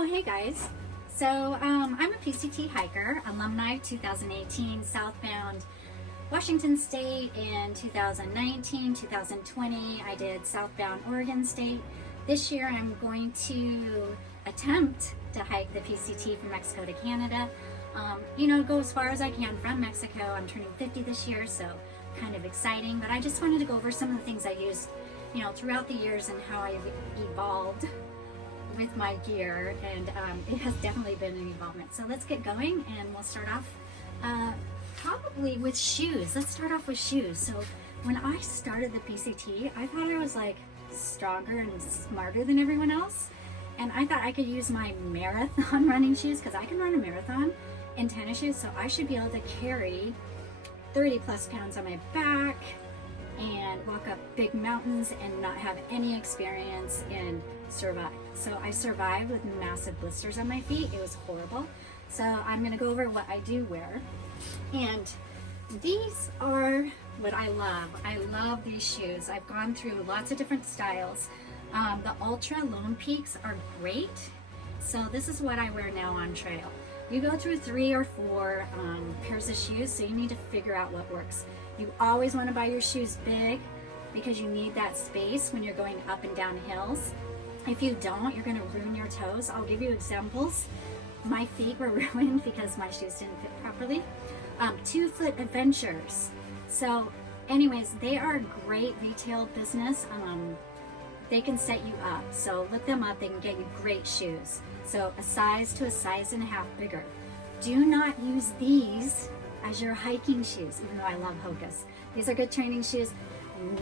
Oh, hey guys. So I'm a PCT hiker, alumni 2018, southbound Washington State in 2019, 2020. I did southbound Oregon State. This year I'm going to attempt to hike the PCT from Mexico to Canada. Go as far as I can from Mexico. I'm turning 50 this year, so kind of exciting. But I just wanted to go over some of the things I used, throughout the years and how I've evolved with my gear, and it has definitely been an evolvement. So let's get going, and we'll start off probably with shoes. Let's start off with shoes. So when I started the PCT, I thought I was like stronger and smarter than everyone else, and I thought I could use my marathon running shoes because I can run a marathon in tennis shoes, so I should be able to carry 30 plus pounds on my back and walk up big mountains and not have any experience and survive. So I survived with massive blisters on my feet. It was horrible. So I'm gonna go over what I do wear. And these are what I love. I love these shoes. I've gone through lots of different styles. The Ultra Lone Peaks are great. So this is what I wear now on trail. You go through 3 or 4 pairs of shoes, so you need to figure out what works. You always want to buy your shoes big because you need that space when you're going up and down hills. If you don't, you're going to ruin your toes. I'll give you examples. My feet were ruined because my shoes didn't fit properly. 2-foot Adventures. So anyways, they are a great retail business. They can set you up. So look them up. They can get you great shoes. So a size to a size and a half bigger. Do not use these as your hiking shoes, even though I love Hokas. These are good training shoes,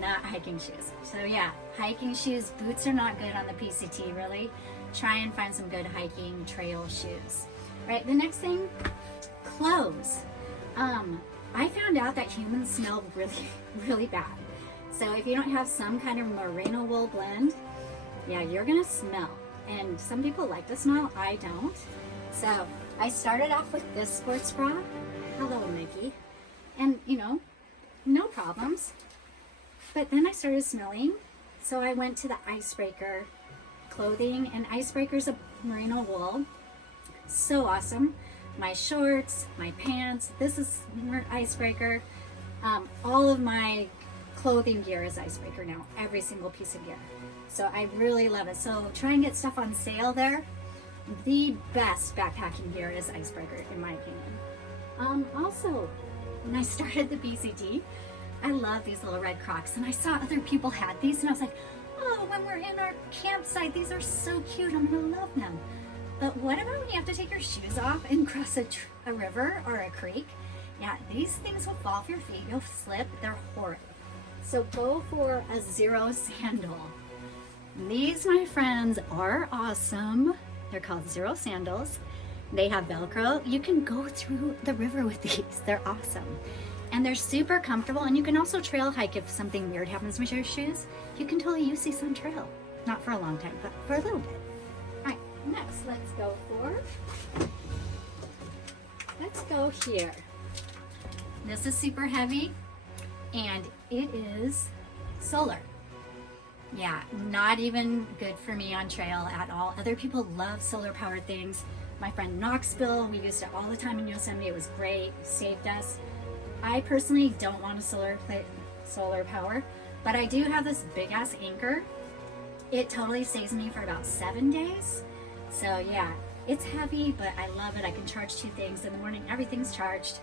not hiking shoes. So yeah, hiking shoes, boots are not good on the PCT, really. Try and find some good hiking trail shoes. All right, the next thing, clothes. I found out that humans smell really, really bad. So if you don't have some kind of merino wool blend, yeah, you're gonna smell. And some people like the smell, I don't. So I started off with this sports bra. Hello, Mickey. And no problems. But then I started smelling, so I went to the Icebreaker clothing, and Icebreaker's a merino wool. So awesome. My shorts, my pants, this is Icebreaker. All of my clothing gear is Icebreaker now, every single piece of gear. So I really love it. So try and get stuff on sale there. The best backpacking gear is Icebreaker, in my opinion. Also, when I started the PCT, I love these little red Crocs, and I saw other people had these, and I was like, oh, when we're in our campsite, these are so cute, I'm gonna love them. But what about when you have to take your shoes off and cross a river or a creek? Yeah, these things will fall off your feet, you'll slip, they're horrid. So go for a zero sandal. These, my friends, are awesome. They're called Zero Sandals. They have Velcro. You can go through the river with these. They're awesome. And they're super comfortable, and you can also trail hike if something weird happens with your shoes. You can totally use these on trail. Not for a long time, but for a little bit. All right, next let's go here. This is super heavy, and it is solar. Yeah, not even good for me on trail at all. Other people love solar powered things. My friend Knoxville, we used it all the time in Yosemite. It was great, saved us. I personally don't want a solar power, but I do have this big ass anchor. It totally saves me for about 7 days. So yeah, it's heavy, but I love it. I can charge 2 things in the morning. Everything's charged.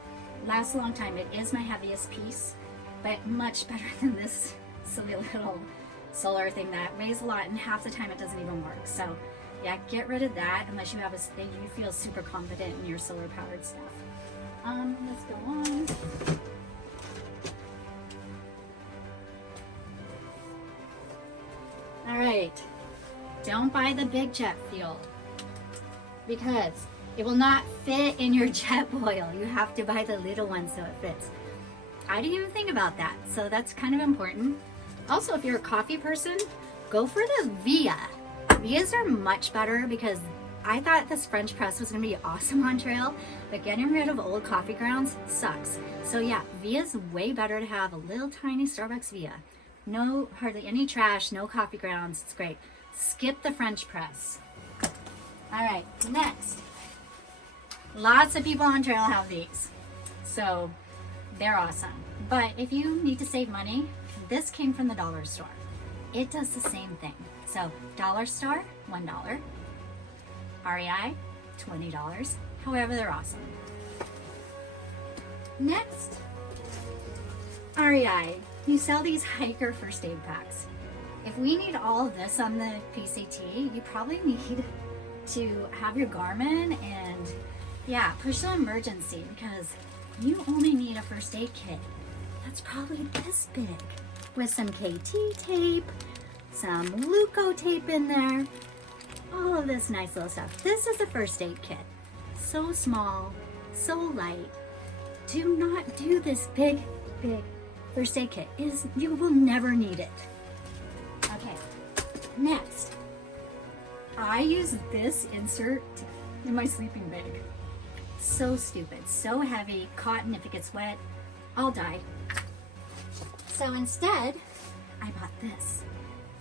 Lasts a long time. It is my heaviest piece, but much better than this silly little solar thing that weighs a lot, and half the time it doesn't even work. So yeah, get rid of that unless you have you feel super confident in your solar powered stuff. Let's go on. All right, don't buy the big jet fuel because it will not fit in your jet boil. You have to buy the little one so it fits. I didn't even think about that, so that's kind of important. Also, if you're a coffee person, go for the Via. Vias are much better because I thought this French press was gonna be awesome on trail, but getting rid of old coffee grounds sucks. So yeah, Via's way better to have a little tiny Starbucks Via. No, hardly any trash, no coffee grounds, it's great. Skip the French press. All right, next. Lots of people on trail have these, so they're awesome. But if you need to save money, this came from the dollar store. It does the same thing. So dollar store, $1. REI, $20. However, they're awesome. Next, REI. You sell these hiker first aid packs. If we need all of this on the PCT, you probably need to have your Garmin and push the emergency, because you only need a first aid kit that's probably this big with some KT tape, some Leuko tape in there, all of this nice little stuff. This is a first aid kit. So small, so light. Do not do this big first aid kit. You will never need it. Okay, next. I use this insert in my sleeping bag. So stupid, so heavy, cotton, if it gets wet, I'll die. So instead, I bought this.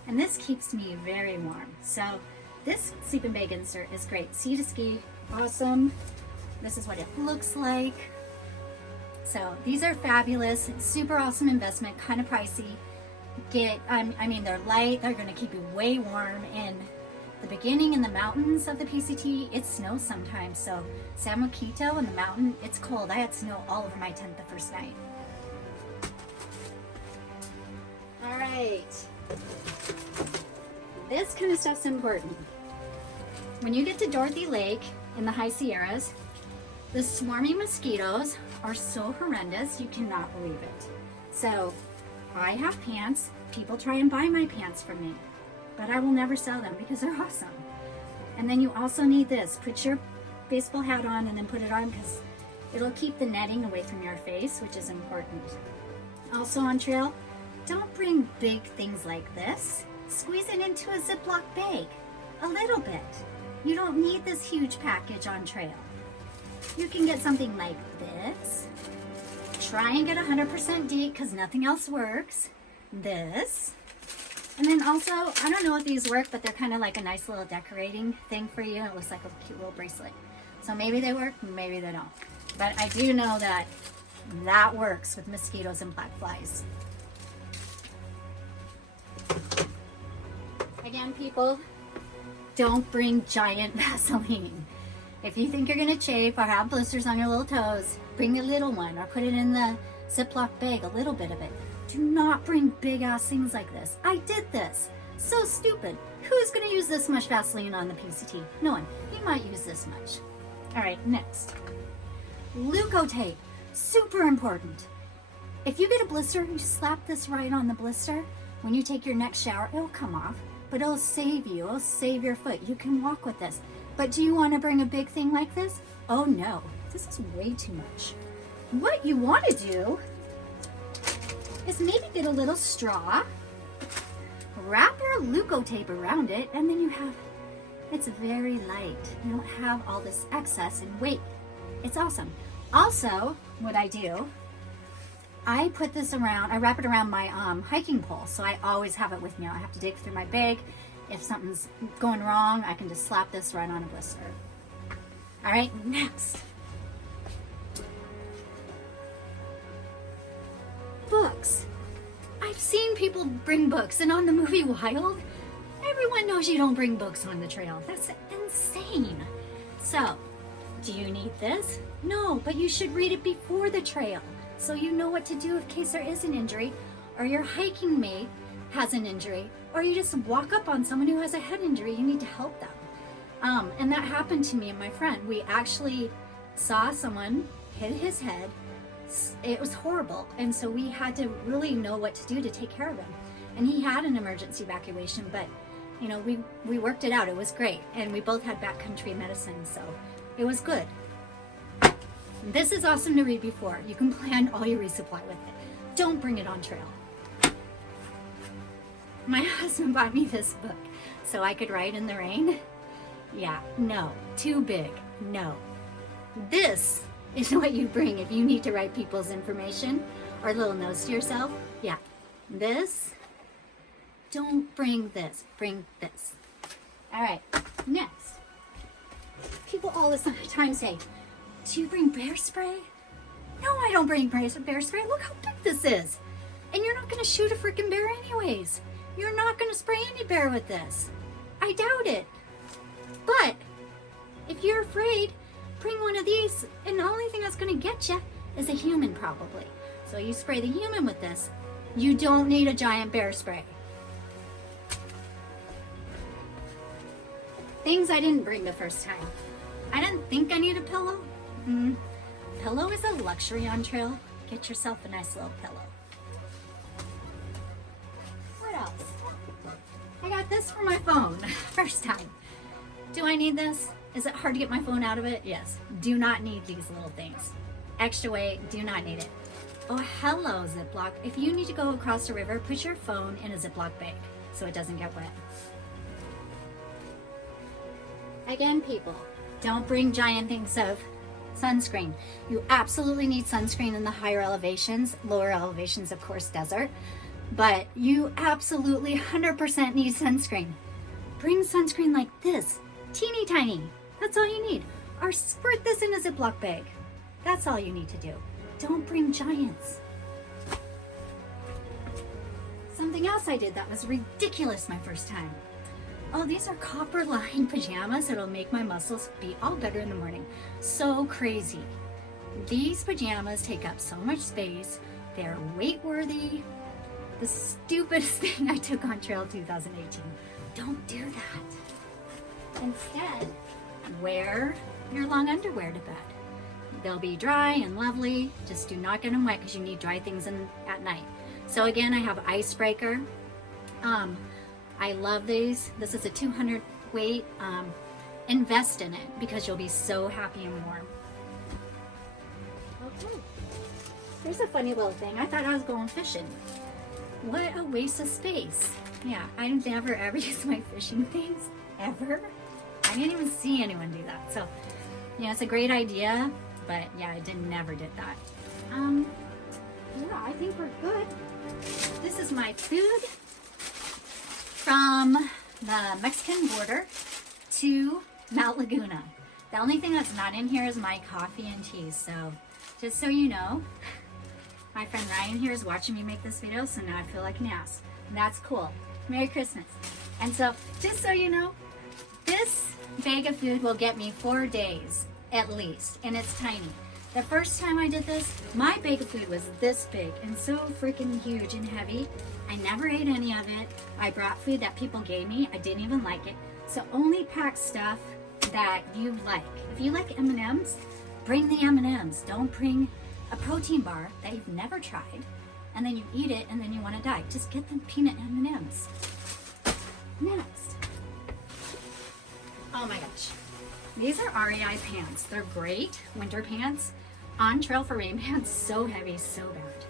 And this keeps me very warm. So this sleeping bag insert is great. Sea to ski, awesome. This is what it looks like. So these are fabulous, super awesome investment, kind of pricey. They're light, they're gonna keep you way warm. In the beginning in the mountains of the PCT, it snows sometimes. So San Joaquito in the mountain, it's cold. I had snow all over my tent the first night. All right. This kind of stuff's important. When you get to Dorothy Lake in the high Sierras, the swarming mosquitoes are so horrendous, you cannot believe it. So I have pants. People try and buy my pants from me, but I will never sell them because they're awesome. And then you also need this. Put your baseball hat on and then put it on, because it'll keep the netting away from your face, which is important. Also on trail, don't bring big things like this. Squeeze it into a Ziploc bag, a little bit. You don't need this huge package on trail. You can get something like this. Try and get 100% DEET because nothing else works. This. And then also, I don't know what these work, but they're kind of like a nice little decorating thing for you. It looks like a cute little bracelet. So maybe they work, maybe they don't. But I do know that that works with mosquitoes and black flies. Again, people, don't bring giant Vaseline. If you think you're gonna chafe or have blisters on your little toes, bring a little one or put it in the Ziploc bag, a little bit of it. Do not bring big ass things like this. I did this. So stupid. Who's gonna use this much Vaseline on the PCT? No one. You might use this much. All right, next. Leuko tape, super important. If you get a blister, you slap this right on the blister. When you take your next shower, it'll come off, but it'll save you. It'll save your foot. You can walk with this. But do you want to bring a big thing like this? Oh no, this is way too much. What you want to do is maybe get a little straw, wrap your Leuko tape around it, and then it's very light. You don't have all this excess and weight. It's awesome. Also, what I do, I put this around, I wrap it around my hiking pole, so I always have it with me. I have to dig through my bag. If something's going wrong, I can just slap this right on a blister. All right, next. Books. I've seen people bring books, and on the movie Wild, everyone knows you don't bring books on the trail. That's insane. So, do you need this? No, but you should read it before the trail, so you know what to do in case there is an injury, or your hiking mate has an injury, or you just walk up on someone who has a head injury, you need to help them. And that happened to me and my friend. We actually saw someone hit his head. It was horrible, and so we had to really know what to do to take care of him. And he had an emergency evacuation, but you know, we worked it out. It was great, and we both had backcountry medicine, so it was good. This is awesome to read before. You can plan all your resupply with it. Don't bring it on trail. My husband bought me this book so I could write in the rain. Yeah, no, too big, no. This is what you bring if you need to write people's information or little notes to yourself. Yeah, this, don't bring this, bring this. All right, next. People all the time say, do you bring bear spray? No, I don't bring bear spray. Look how big this is. And you're not gonna shoot a freaking bear anyways. You're not gonna spray any bear with this. I doubt it. But if you're afraid, bring one of these, and the only thing that's gonna get you is a human probably. So you spray the human with this. You don't need a giant bear spray. Things I didn't bring the first time. I didn't think I needed a pillow. Pillow is a luxury on trail. Get yourself a nice little pillow. What else? I got this for my phone. First time. Do I need this? Is it hard to get my phone out of it? Yes. Do not need these little things. Extra weight, do not need it. Oh, hello, Ziploc. If you need to go across the river, put your phone in a Ziploc bag so it doesn't get wet. Again, people, don't bring giant things of sunscreen. You absolutely need sunscreen in the higher elevations. Lower elevations, of course, desert. But you absolutely 100% need sunscreen. Bring sunscreen like this, teeny tiny. That's all you need. Or squirt this in a Ziploc bag. That's all you need to do. Don't bring giants. Something else I did that was ridiculous my first time. Oh, these are copper lined pajamas that'll make my muscles be all better in the morning. So crazy. These pajamas take up so much space. They're weight worthy. The stupidest thing I took on trail 2018. Don't do that. Instead, wear your long underwear to bed. They'll be dry and lovely. Just do not get them wet because you need dry things at night. So again, I have icebreaker. I love these. This is a 200 weight. Invest in it because you'll be so happy and warm. Okay. There's a funny little thing. I thought I was going fishing. What a waste of space. Yeah, I never ever use my fishing things, ever. I didn't even see anyone do that. So, yeah, it's a great idea, but yeah, I never did that. Yeah, I think we're good. This is my food from the Mexican border to Mount Laguna. The only thing that's not in here is my coffee and tea. So, just so you know, my friend Ryan here is watching me make this video, so now I feel like an ass. And that's cool. Merry Christmas. And so, just so you know, this bag of food will get me 4 days at least, and it's tiny. The first time I did this, my bag of food was this big and so freaking huge and heavy. I never ate any of it. I brought food that people gave me. I didn't even like it. So only pack stuff that you like. If you like M&Ms, bring the M&Ms. Don't bring a protein bar that you've never tried, and then you eat it and then you want to die. Just get the peanut M&Ms. Next. Oh my gosh. These are REI pants. They're great winter pants. On trail for rain pants, so heavy, so bad.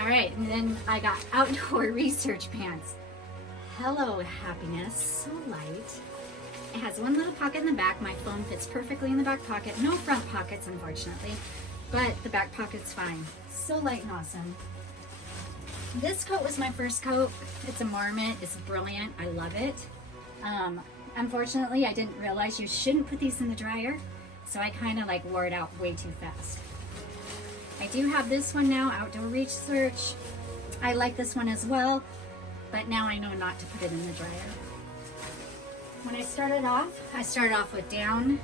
All right, and then I got outdoor research pants. Hello, happiness, so light. It has one little pocket in the back. My phone fits perfectly in the back pocket. No front pockets, unfortunately, but the back pocket's fine. So light and awesome. This coat was my first coat. It's a marmot. It's brilliant. I love it. Unfortunately, I didn't realize you shouldn't put these in the dryer, so I kind of like wore it out way too fast. I do have this one now, outdoor research. I like this one as well, but now I know not to put it in the dryer. When I started off with down.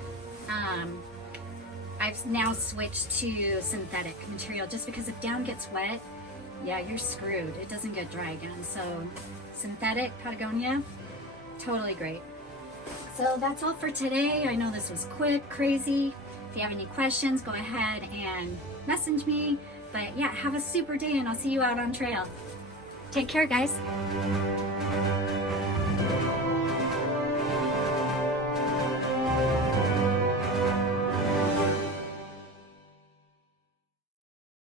I've now switched to synthetic material just because if down gets wet, yeah, you're screwed. It doesn't get dry again. So synthetic Patagonia, totally great. So that's all for today. I know this was quick, crazy. If you have any questions, go ahead and message me. But yeah, have a super day and I'll see you out on trail. Take care, guys.